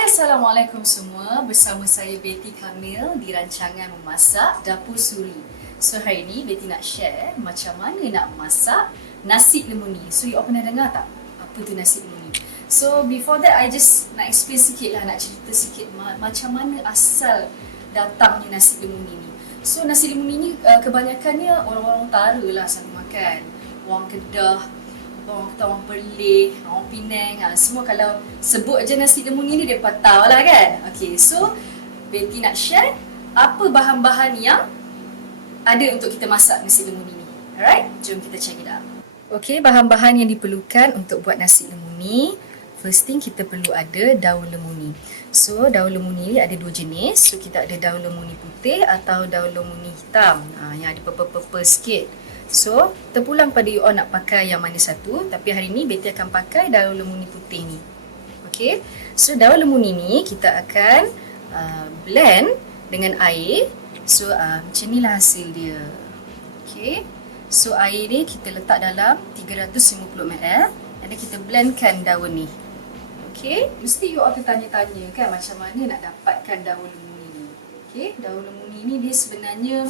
Assalamualaikum semua. Bersama saya Betty Kamil di rancangan Memasak Dapur Suri. So hari ni Betty nak share macam mana nak masak nasi lemuni. So you all pernah dengar tak? Apa tu nasi lemuni? So before that I just nak explain sikit lah, nak cerita sikit macam mana asal datangnya nasi lemuni ni. So nasi lemuni ni kebanyakannya orang-orang utara lah selalu makan. Orang Kedah, orang kata orang Perlis, orang Penang, semua kalau sebut je nasi lemuni ni mereka tahu lah kan. Okay, so Betty nak share apa bahan-bahan yang ada untuk kita masak nasi lemuni ni. Alright, jom kita check it out. Okay, bahan-bahan yang diperlukan untuk buat nasi lemuni. First thing kita perlu ada daun lemuni. So daun lemuni ni ada dua jenis. So kita ada daun lemuni putih atau daun lemuni hitam, yang ada purple-purple sikit. So, terpulang pada you all nak pakai yang mana satu. Tapi hari ni Betty akan pakai daun lemuni putih ni. Okay. So, daun lemuni ni kita akan blend dengan air. So, macam ni lah hasil dia. Okay. So, air ni kita letak dalam 350ml. Dan kita blendkan daun ni. Okay. Mesti you all akan tanya-tanya kan macam mana nak dapatkan daun lemuni ni. Okay. Daun lemuni ni dia sebenarnya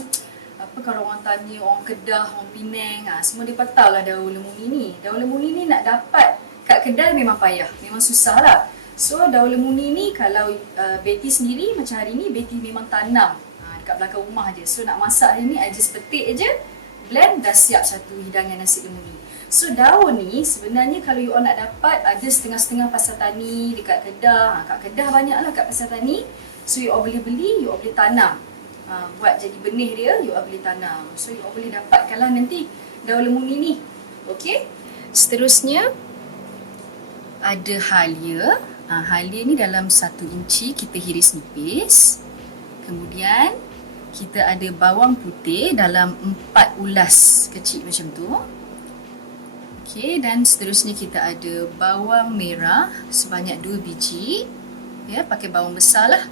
kalau orang tanya orang Kedah, orang Penang, semua dia tahu lah daun lemuni ni. Daun lemuni ni nak dapat kat kedai memang payah, memang susah lah. So daun lemuni ni kalau Betty sendiri macam hari ni Betty memang tanam dekat belakang rumah je. So nak masak hari ni I just petik je, blend, dah siap satu hidangan nasi lemuni. So daun ni sebenarnya kalau you all nak dapat ada setengah-setengah pasar tani dekat Kedah. Kat Kedah banyak lah kat pasar tani. So you all boleh beli, you all boleh tanam. Buat jadi benih dia, you all boleh tanam. So you all boleh dapatkan lah nanti daun lemuni ni. Okay. Seterusnya ada halia. Halia ni dalam 1 inci kita hiris nipis. Kemudian kita ada bawang putih dalam 4 ulas kecil macam tu. Okay, dan seterusnya kita ada bawang merah sebanyak 2 biji. Ya, pakai bawang besar lah.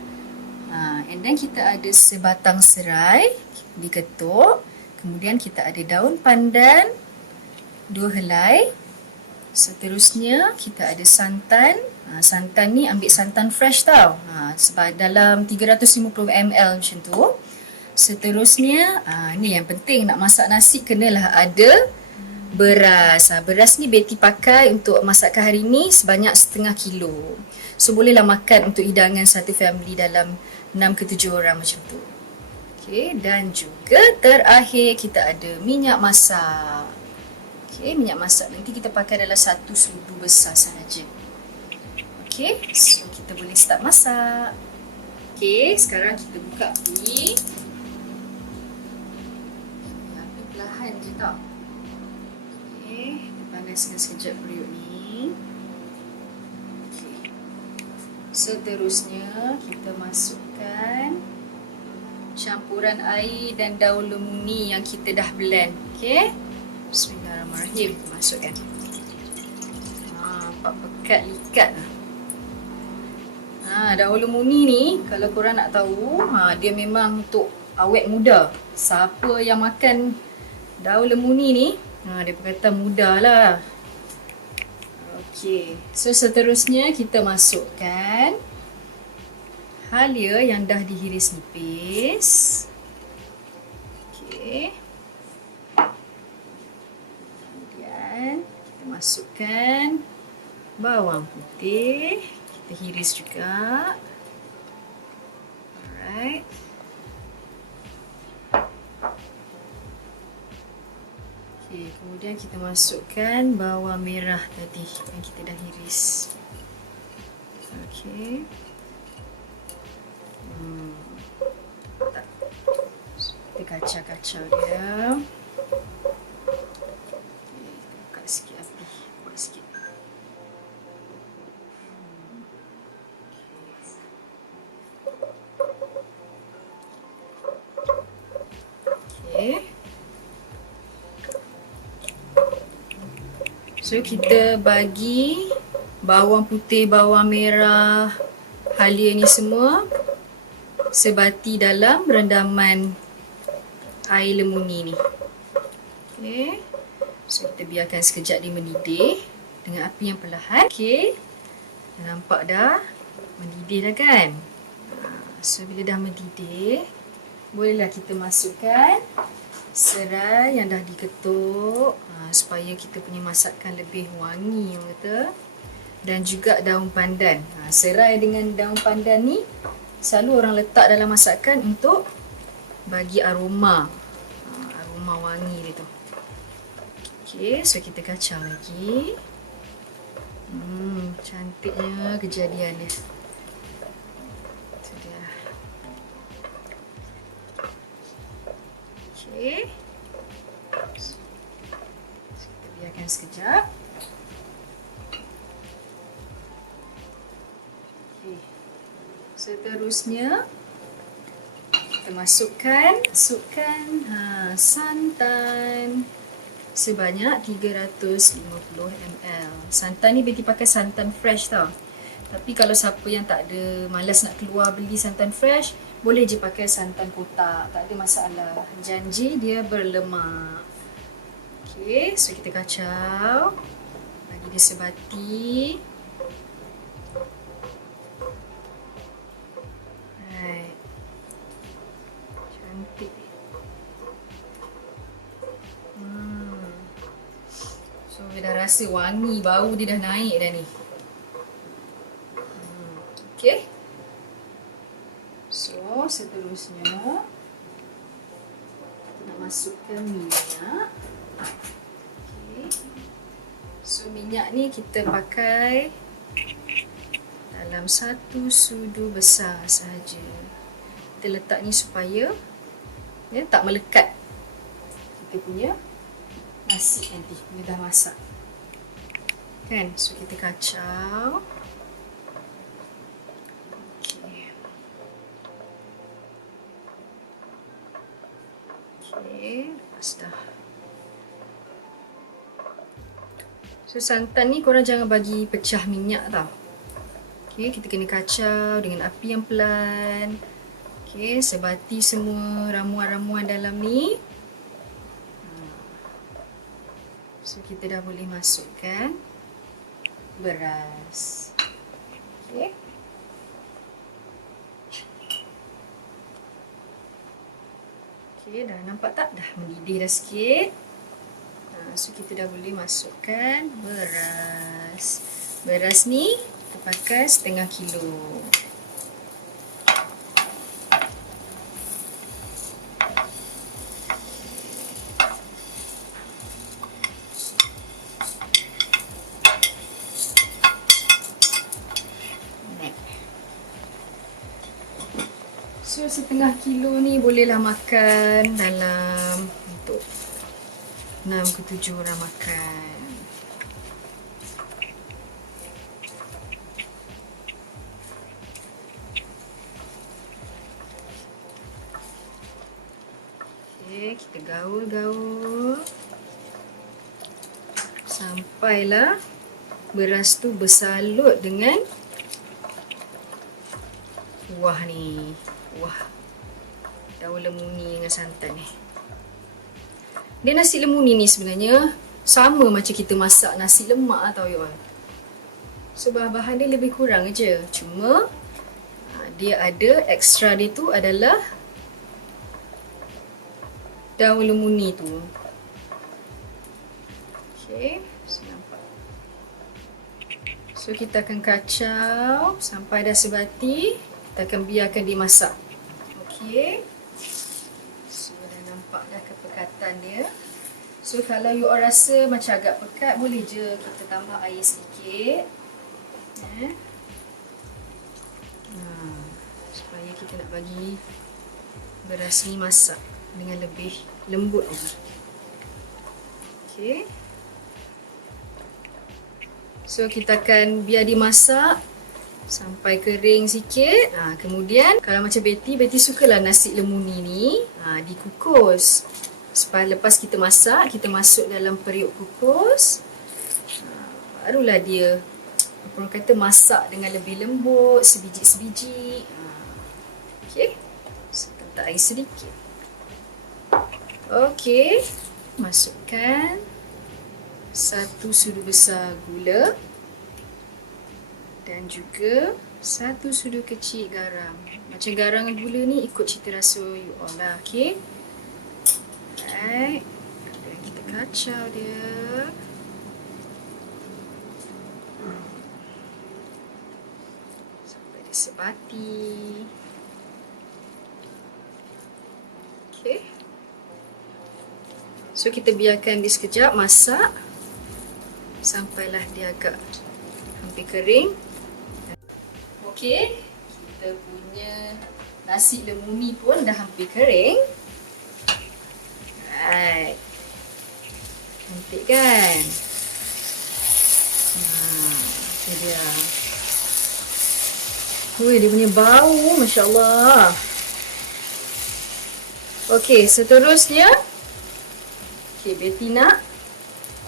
And then kita ada sebatang serai diketuk. Kemudian kita ada daun pandan 2 helai. Seterusnya kita ada santan. Santan ni ambil santan fresh tau. Dalam 350ml macam tu. Seterusnya ni yang penting nak masak nasi kenalah ada beras. Beras ni Betty pakai untuk masakan hari ni sebanyak setengah kilo. So bolehlah makan untuk hidangan satu family dalam 6 ke 7 orang macam tu. Okay, dan juga terakhir kita ada minyak masak. Okay, minyak masak nanti kita pakai dalam 1 sudu besar sahaja. Okay, so kita boleh start masak. Okay, sekarang kita buka api. Api perlahan je tau. Okay, kita panaskan sekejap periuk ni. Seterusnya kita masukkan campuran air dan daun lemuni yang kita dah blend. Okey. Bismillahirrahmanirrahim. Masukkan. Nampak pekat likat lah. Daun lemuni ni kalau korang nak tahu, dia memang untuk awet muda. Siapa yang makan daun lemuni ni, dia kata muda lah. Okay, so seterusnya kita masukkan halia yang dah dihiris nipis. Okay. Kemudian kita masukkan bawang putih. Kita hiris juga. Alright. Okay, kemudian kita masukkan bawang merah tadi yang kita dah hiris. Okay. Kita kacau-kacau dia. Okay, kita buka sikit api. Buat sikit. Okay. So kita bagi bawang putih, bawang merah, halia ni semua sebati dalam rendaman air lemuni ni. Okay. So kita biarkan sekejap dia mendidih dengan api yang perlahan. Okay. Nampak dah Mendidih dah kan? So bila dah mendidih, bolehlah kita masukkan serai yang dah diketuk supaya kita punya masakan lebih wangi, kata. Dan juga daun pandan. Serai dengan daun pandan ni selalu orang letak dalam masakan untuk bagi aroma. Aroma wangi dia tu. Okey, so kita kacau lagi. Cantiknya kejadian dia. Itu dia. Okey. So, kita biarkan sekejap. Okey. Seterusnya kita masukkan santan sebanyak 350 ml. Santan ni Betty pakai santan fresh tau. Tapi kalau siapa yang tak ada, malas nak keluar beli santan fresh, boleh je pakai santan kotak. Tak ada masalah. Janji dia berlemak. Okey, so kita kacau. Bagi dia sebati. Right. Cantik. So, dah rasa wangi, bau dia dah naik dah ni. Okay. So, seterusnya kita nak masukkan minyak. Okay. So, minyak ni kita pakai dalam 1 sudu besar sahaja. Kita letak ni supaya tak melekat kita punya nasi nanti bila dah masak. Kan? So kita kacau. Okey. Okey, lepas dah. So santan ni korang jangan bagi pecah minyak tau. Okey, kita kena kacau dengan api yang pelan. Okey, sebati semua ramuan-ramuan dalam ni. So, kita dah boleh masukkan beras. Okay. Okay, dah nampak tak? Dah mendidih dah sikit. So, kita dah boleh masukkan beras. Beras ni, kita pakai setengah kilo. So, setengah kilo ni bolehlah makan dalam untuk 6 ke 7 orang makan. Okay, kita gaul-gaul sampailah beras tu bersalut dengan kuah ni. Wah, daun lemuni dengan santan ni. Dia nasi lemuni ni sebenarnya sama macam kita masak nasi lemak tau you all. So bahan-bahan dia lebih kurang je. Cuma dia ada ekstra dia tu adalah daun lemuni tu. Okay, so nampak. So kita akan kacau sampai dah sebati. Kita akan biarkan dia masak. Okay. So dah nampak dah kepekatan dia. So kalau you all rasa macam agak pekat, boleh je kita tambah air sedikit. Supaya kita nak bagi beras ni masak dengan lebih lembut lagi. Okay. So kita akan biar dia masak sampai kering sikit. Kemudian kalau macam Betty sukalah nasi lemuni ni dikukus. Lepas kita masak, kita masuk dalam periuk kukus. Barulah dia orang kata masak dengan lebih lembut, sebiji-sebiji. Okey. So, letak air sedikit. Okey. Masukkan 1 sudu besar gula. Dan juga 1 sudu kecil garam. Macam garam dan gula ni ikut cita rasa you all lah, okay? Alright. Dan kita kacau dia. Sampai dia sebati. Okay. So kita biarkan dia sekejap masak sampailah dia agak hampir kering. Okay, kita punya nasi lemuni pun dah hampir kering. Alright. Cantik kan? Itu dia. Ui, dia punya bau, Masya Allah. Okay, seterusnya Betty nak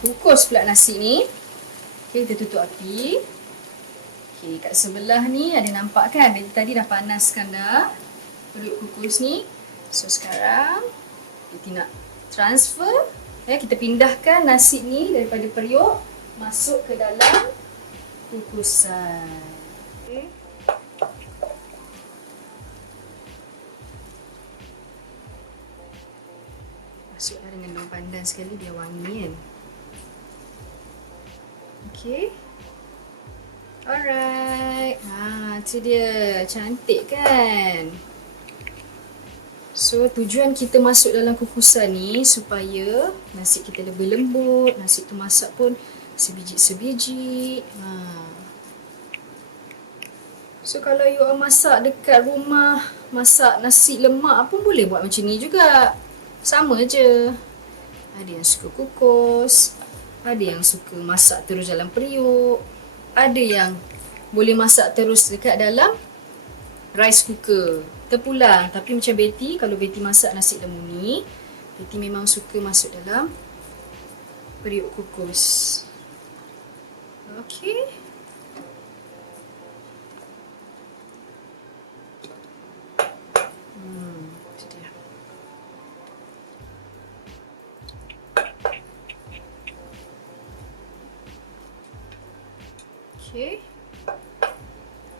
kukus pula nasi ni. Okay, kita tutup api. Okay, kat sebelah ni ada nampak kan, Betty tadi dah panaskan dah periuk kukus ni. So sekarang Betty nak transfer. Kita pindahkan nasi ni daripada periuk masuk ke dalam kukusan. Okay. Masuklah dengan daun pandan sekali, dia wangi kan. Okay. Alright. Itu dia. Cantik kan? So, tujuan kita masuk dalam kukusan ni supaya nasi kita lebih lembut. Nasi tu masak pun sebiji-sebiji. So, kalau you all masak dekat rumah, masak nasi lemak pun boleh buat macam ni juga. Sama je. Ada yang suka kukus, ada yang suka masak terus dalam periuk, ada yang boleh masak terus dekat dalam rice cooker. Terpulang. Tapi macam Betty, kalau Betty masak nasi lemuni, Betty memang suka masuk dalam periuk kukus. Okay. Okay.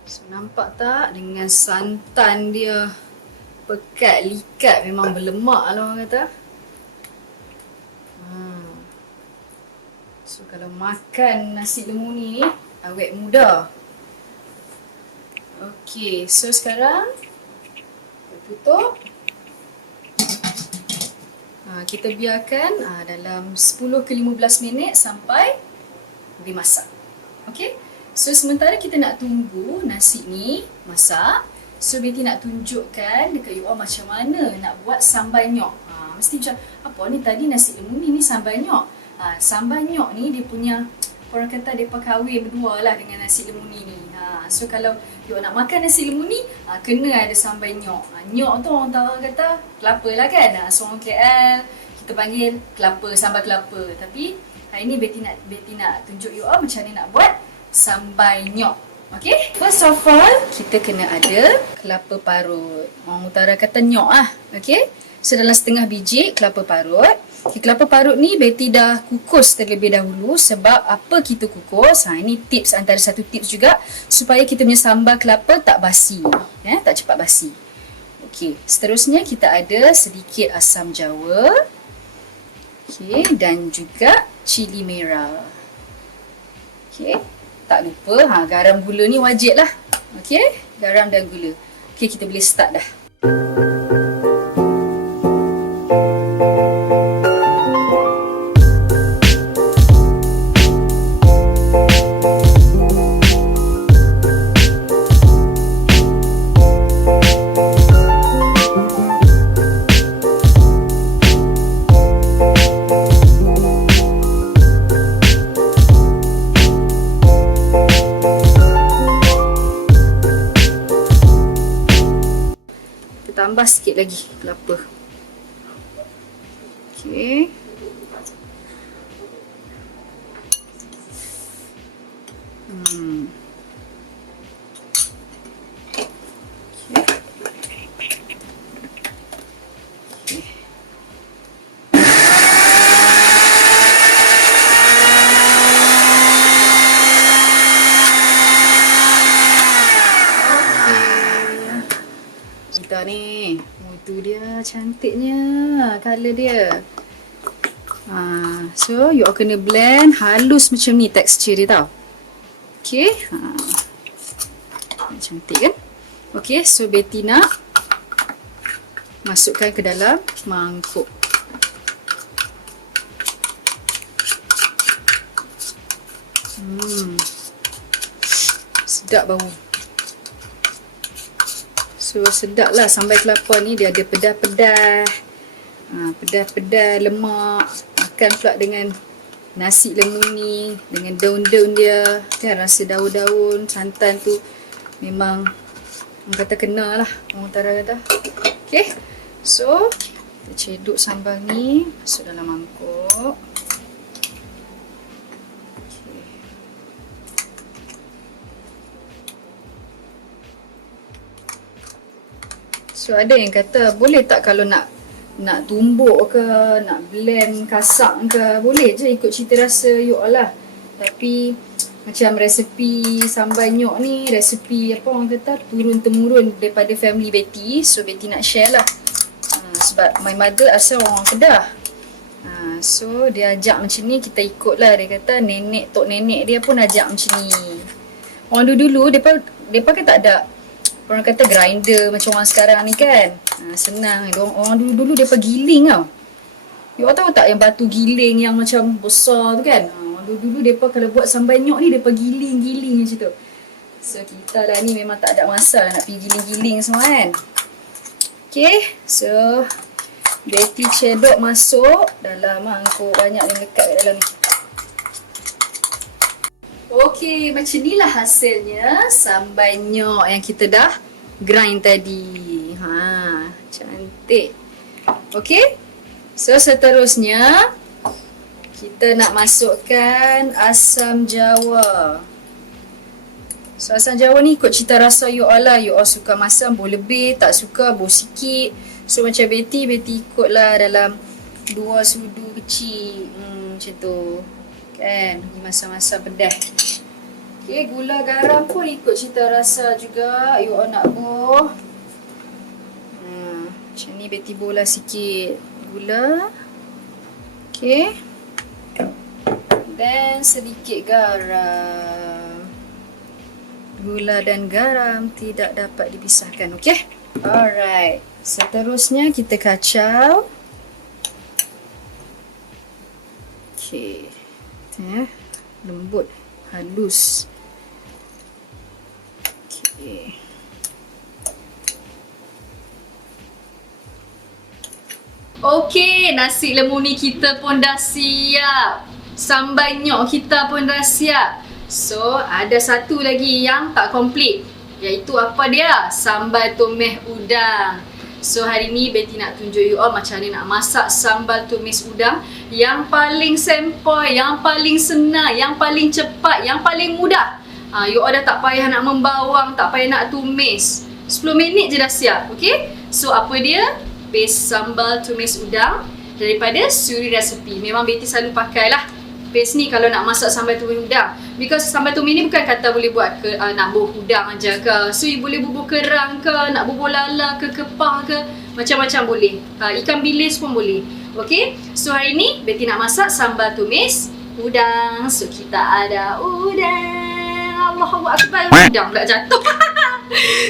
So, nampak tak dengan santan dia pekat, likat, memang berlemak lah orang kata. So, kalau makan nasi lemuni ni, awet muda. Okay, so sekarang kita tutup. Kita biarkan dalam 10 ke 15 minit sampai dia masak. Okay. So, sementara kita nak tunggu nasi ni masak, so Betty nak tunjukkan dekat you all macam mana nak buat sambal nyok. Mesti macam, apa ni tadi nasi lemuni ni sambal nyok. Sambal nyok ni dia punya, orang kata dia kahwin berdua lah dengan nasi lemuni ni. So, kalau you all nak makan nasi lemuni, kena ada sambal nyok. Nyok tu orang tahu kata kelapa lah kan. So, orang KL, kita panggil kelapa, sambal kelapa. Tapi, hari ni Betty nak tunjuk you all macam mana nak buat sambal nyok. Okay, first of all, kita kena ada kelapa parut. Orang utara kata nyok lah. Okay, so dalam setengah biji kelapa parut. Okay, kelapa parut ni Betty dah kukus terlebih dahulu. Sebab apa kita kukus, ini tips, antara satu tips juga supaya kita punya sambal kelapa tak basi, tak cepat basi. Okay, seterusnya kita ada sedikit asam jawa. Okay, dan juga cili merah. Okay, tak lupa garam gula ni wajib lah. Okay, garam dan gula. Okay, kita boleh start dah. Tambah sikit lagi kelapa. Okey. dah ni. Oh, tu dia cantiknya colour dia. So you all kena blend halus macam ni tekstur dia tau. Okay. Cantik kan? Okay, so Betty nak masukkan ke dalam mangkuk. Sedap bau. So sedap lah sambal kelapa ni, dia ada pedas-pedas. Pedas-pedas, lemak. Makan pula dengan nasi lemuni, dengan daun-daun dia. Kan rasa daun-daun, santan tu memang orang kata kena lah. Orang utara kata. Okay. So kita ceduk sambal ni masuk dalam mangkuk. So ada yang kata boleh tak kalau nak tumbuk ke, nak blend kasak ke, boleh je ikut cita rasa you all lah. Tapi macam resepi sambal nyok ni, resepi apa orang kata turun-temurun daripada family Betty. So Betty nak share lah. Sebab my mother asal orang Kedah. So dia ajak macam ni, kita ikut lah. Dia kata tok nenek dia pun ajak macam ni. Orang dulu mereka kan tak ada orang kata grinder macam orang sekarang ni kan. Senang. Orang dulu mereka giling tau. You all tahu tak yang batu giling yang macam besar tu kan. Orang dulu mereka kalau buat sambal nyok ni mereka giling-giling macam tu. So kita lah ni memang tak ada masalah nak pergi giling-giling semua kan. Okay. So Betty cedok masuk dalam mangkuk. Banyak yang lekat kat dalam ni. Okey, macam inilah hasilnya sambal nyok yang kita dah grind tadi. Cantik. Okey. So seterusnya kita nak masukkan asam jawa. So asam jawa ni ikut cita rasa you all lah. You all suka masam boleh lebih, tak suka boleh sikit. So macam Betty ikutlah dalam 2 sudu kecil. Macam tu. Kan, masam-masam pedas. Okay, gula garam pun ikut cita rasa juga. You all nak boh. Macam ni Betty bolah sikit gula. Okay. Dan sedikit garam. Gula dan garam tidak dapat dipisahkan. Okay. Alright. Seterusnya kita kacau. Okay. Lembut, halus. Okay. Okay, nasi lemuni kita pun dah siap. Sambal nyok kita pun dah siap. So, ada satu lagi yang tak komplit. Iaitu apa dia? Sambal tumis udang. So hari ni Betty nak tunjuk you all macam mana nak masak sambal tumis udang yang paling sempoi, yang paling senang, yang paling cepat, yang paling mudah. You all dah tak payah nak membawang, tak payah nak tumis. 10 minit je dah siap, okay? So apa dia? Paste sambal tumis udang daripada Suri Recipe. Memang Betty selalu pakai lah paste ni kalau nak masak sambal tumis udang. Because sambal tumis ni bukan kata boleh buat ke nak bubuh udang aja ke. So you boleh bubuh kerang ke, nak bubuh lala ke, kepah ke, macam-macam boleh. Ikan bilis pun boleh. Okay, so hari ni Betty nak masak sambal tumis udang. So kita ada udang. Allahu Akbar. Udang pula jatuh.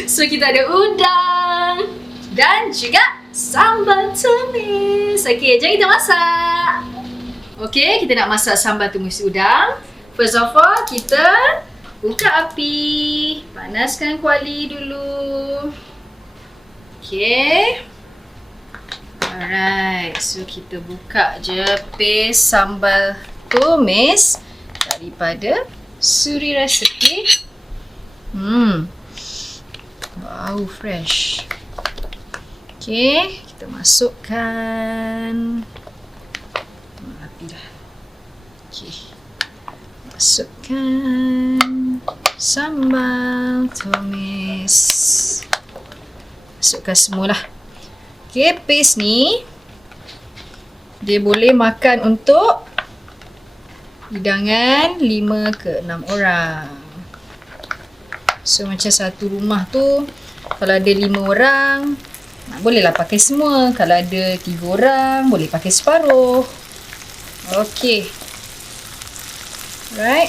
So kita ada udang dan juga sambal tumis. Okay, jom kita masak. Okay, kita nak masak sambal tumis udang. First of all, kita buka api. Panaskan kuali dulu. Okay. Alright, so kita buka je paste sambal tumis daripada Suri Recipe. Bau fresh. Okay, kita masukkan. Okay. Masukkan sambal tumis. Masukkan semualah. Okay, paste ni dia boleh makan untuk hidangan 5 ke 6 orang. So macam satu rumah tu kalau ada 5 orang, Bolehlah pakai semua. Kalau ada 3 orang, boleh pakai separuh. Okey. Right.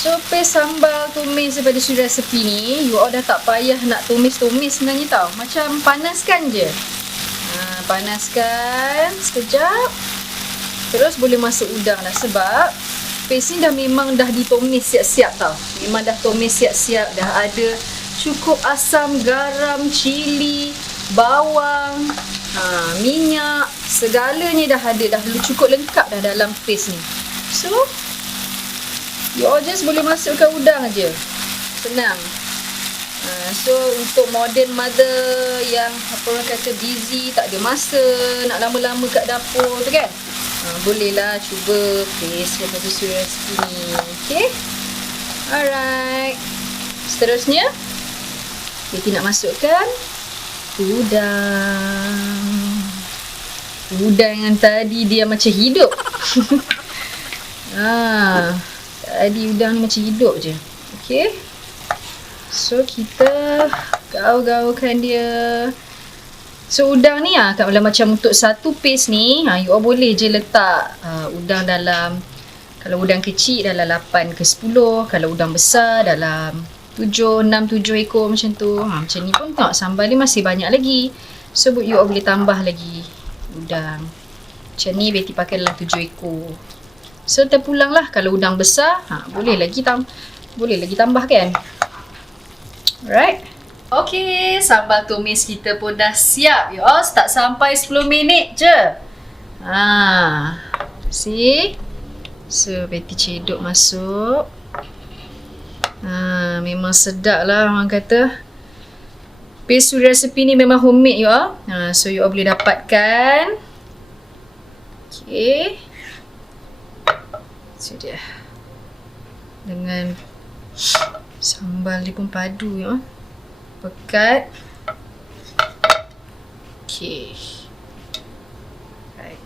So, paste sambal tumis daripada Suri Recipe ni, you all dah tak payah nak tumis-tumis sebenarnya tau. Macam panaskan je. Panaskan sekejap. Terus boleh masuk udang dah, sebab paste ni dah memang dah ditumis siap-siap tau. Memang dah tumis siap-siap. Dah ada cukup asam, garam, cili, bawang, minyak. Segalanya dah ada. Dah cukup lengkap dah dalam paste ni. So, you all just boleh masukkan udang je. Senang. So, untuk modern mother yang apa orang kata busy, tak ada masa nak lama-lama kat dapur tu kan, bolehlah cuba paste daripada Suri Recipe ni. Okay. Alright. Seterusnya, Betty nak masukkan udang. Udang yang tadi dia macam hidup. Tadi udang ni macam hidup je. Okay. So, kita gaul-gaulkan dia. So, udang ni kalau macam untuk satu paste ni, you all boleh je letak udang dalam, kalau udang kecil dalam 8 ke 10. Kalau udang besar dalam 6, 7 ekor macam tu. Macam ni pun tengok sambal ni masih banyak lagi. So, you all boleh tambah lagi udang. Macam ni Betty pakai dalam 7 ekor. So, terpulang lah. Kalau udang besar, boleh lagi tambah kan. Alright. Okay, sambal tumis kita pun dah siap. You all, tak sampai 10 minit je. See? So, Betty cedok masuk. Memang sedap lah orang kata. Paste Suri Recipe ni memang homemade you all. So, you all boleh dapatkan. Okay. So, dia. Dengan sambal dia pun padu ya. Pekat. Okay. Right.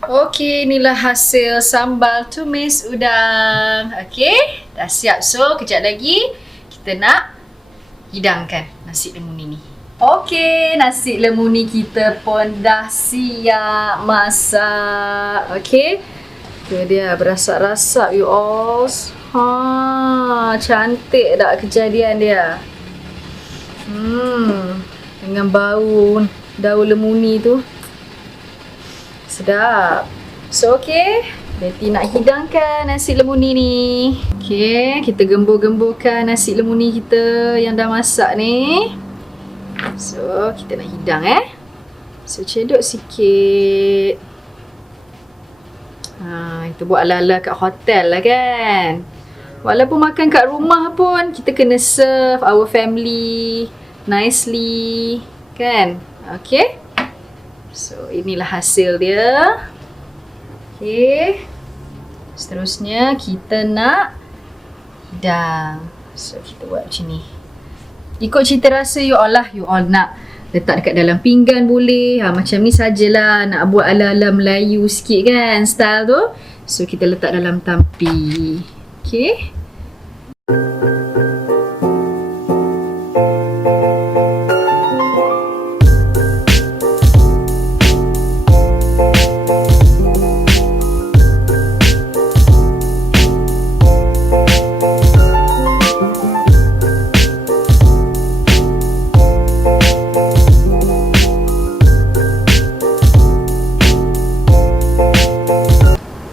Okay, inilah hasil sambal tumis udang. Okay, dah siap. So, kejap lagi kita nak hidangkan nasi lemuni ni. Okay, nasi lemuni kita pun dah siap masak. Okay. Tu dia berasak-rasak you all. Cantik tak kejadian dia. Dengan bau daun lemuni tu. Sedap. So, okay. Betty nak hidangkan nasi lemuni ni. Okay, kita gembur-gemburkan nasi lemuni kita yang dah masak ni. So, kita nak hidang So, cedok sikit. Itu buat ala-ala kat hotel lah kan. Walaupun makan kat rumah pun, kita kena serve our family nicely. Kan? Okay. So, inilah hasil dia. Okay. Seterusnya, kita nak hidang. So, kita buat macam ni. Ikut cita rasa you all lah. You all nak letak dekat dalam pinggan boleh. Macam ni sajalah. Nak buat ala-ala Melayu sikit kan, style tu. So, kita letak dalam tampi. Okay.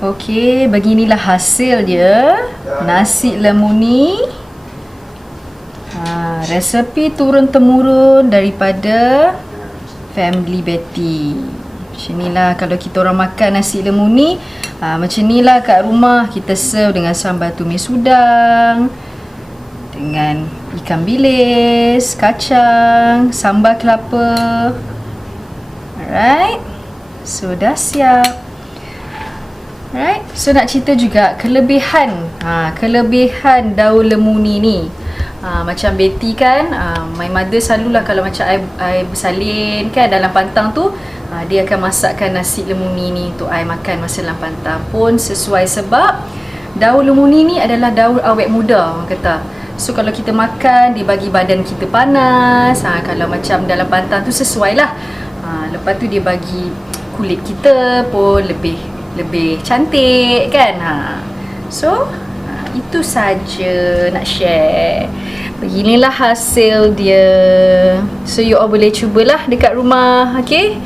Okey, beginilah hasil dia. Nasi lemuni. Resepi turun-temurun daripada family Betty. Macam inilah kalau kita orang makan nasi lemuni. Macam inilah kat rumah kita serve dengan sambal tumis udang, dengan ikan bilis, kacang, sambal kelapa. Alright. So, dah siap. Right? So, nak cerita juga kelebihan daun lemuni ni. Macam Betty kan, my mother selalulah kalau macam I bersalin kan dalam pantang tu, dia akan masakkan nasi lemuni ni untuk I makan masa dalam pantang pun sesuai, sebab daun lemuni ni adalah daun awet muda orang kata. So kalau kita makan, dia bagi badan kita panas. Kalau macam dalam pantang tu sesuai lah. Lepas tu dia bagi kulit kita pun lebih cantik kan. So itu saja nak share. Beginilah hasil dia. So you all boleh cubalah dekat rumah, okay?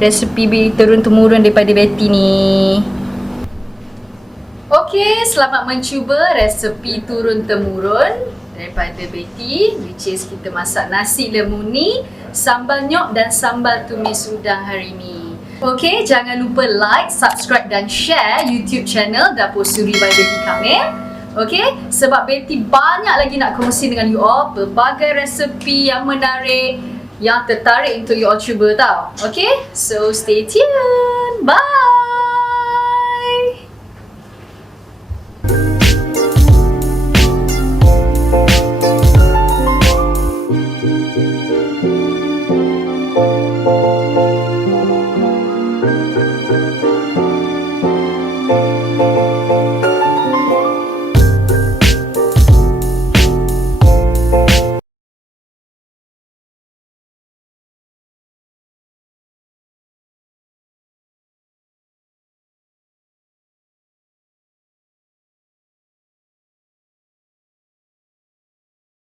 Resepi turun-temurun daripada Betty ni. Okay, selamat mencuba resepi turun-temurun daripada Betty, which is kita masak nasi lemuni, sambal nyok dan sambal tumis udang hari ni. Okay, jangan lupa like, subscribe dan share YouTube channel Dapur Suri by Betty Kamil. Okay, sebab Betty banyak lagi nak kongsi dengan you all pelbagai resepi yang menarik, yang tertarik untuk you all cuba tau. Okay, so stay tuned. Bye!